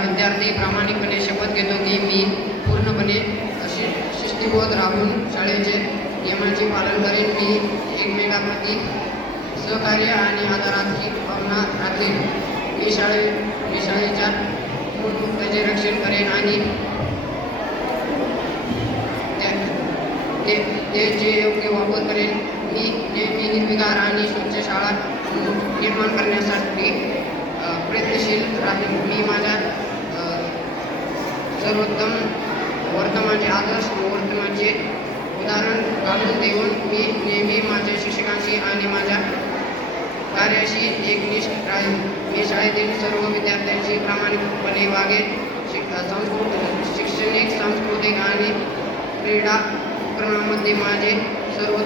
विद्यार्थी प्रामाणिकपणे शपथ घेतो की मी पूर्णपणे शिस्तीबद्ध राहून शाळेचे नियमांचे पालन करेन. मी एकमेकांप्रती सहकार्य आणि आदराची भावना राखेन. मी शाळेच्या मूलभूताचे रक्षण करेन आणि त्याचे योग्य वापर करेन. मी नेहमी निर्विकार आणि स्वच्छ शाळा निर्माण करण्यासाठी प्रयत्नशील राहीन. मी माझ्या सर्वोत्तम वर्तमानाचे आदर्श वर्तमानाचे उदाहरण घालून देऊन मी नेहमी माझ्या शिक्षकांशी आणि माझ्या कार्याशी एकनिष्ठ राहीन. मी शाळेतील सर्व विद्यार्थ्यांशी प्रामाणिकपणे वागेन. शैक्षणिक, सांस्कृतिक आणि क्रीडा उपक्रमांमध्ये माझे सर्व